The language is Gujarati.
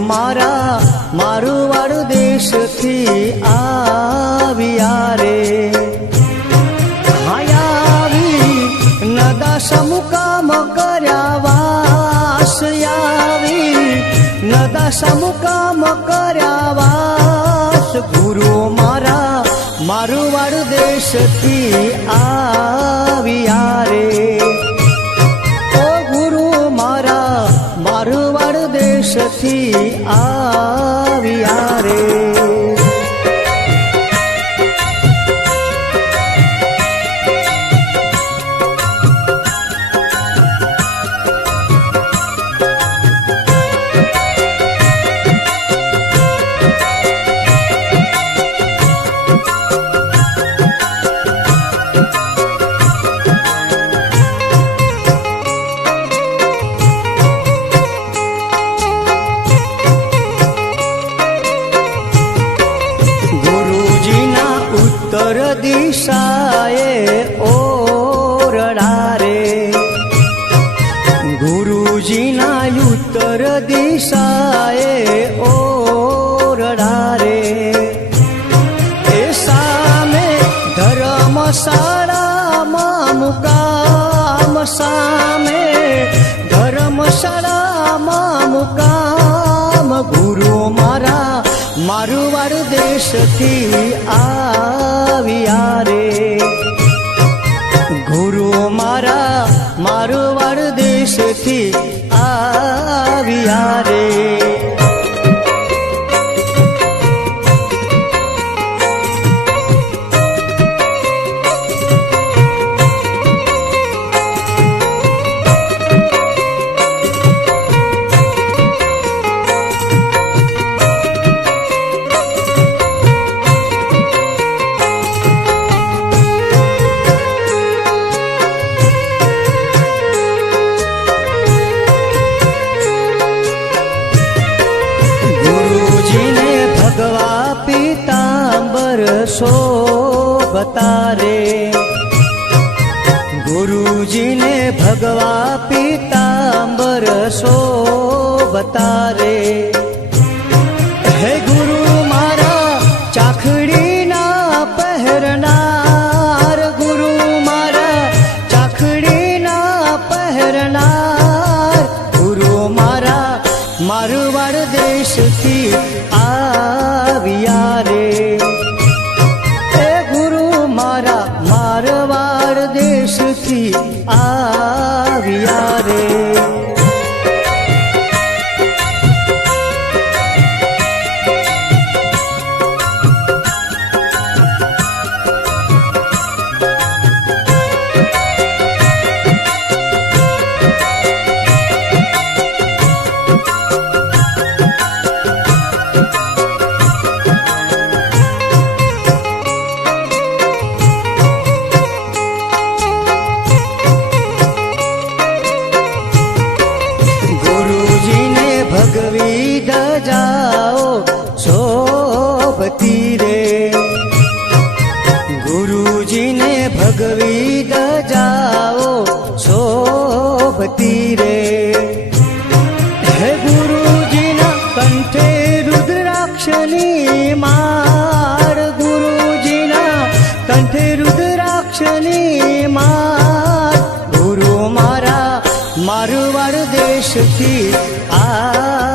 મારા મારવાડ દેશથી આવ્યા રે આવી નદાસા મુકામ કર્યા વાસ આવી નદાસા મુકામ કર્યા વાસ ગુરુ મારા મારવાડ દેશથી આવ્યા રે મારવાડ દેશથી આવ્યા રે ઉત્તર દિશાએ ઓરડા રે ગુરુજીના ઉત્તર દિશાએ ઓરડા રે એ સામે ધર્મશાળામાં મુકામ સામે ધર્મશાળામાં મુકામ ગુરુ મારા મારવાડ દેશથી આવ્યા રે ગુરુ મારા મારવાડ દેશથી આવ્યા રે પીતાંબર શોભતા રે ગુરુજીને ભગવા પીતાંબર શોભતા રે હે ગુરુ મારા ચાખડીના પહેરનાર ગુરુ મારા ચાખડીના પહેરનાર ગુરુ મારા મારવાડ દેશથી આવ્યા રે એ ગુરુ મારા મારવાડ દેશથી આવ્યા રે ભગવી ધજાઓ શોભતી રે ગુરુજીને ભગવી ધજાઓ શોભતી રે હે ગુરુજીના કંઠે રુદ્રાક્ષની માળ ગુરુજીના કંઠે રુદ્રાક્ષની માળ ગુરુ મારા મારવાડ દેશથી આ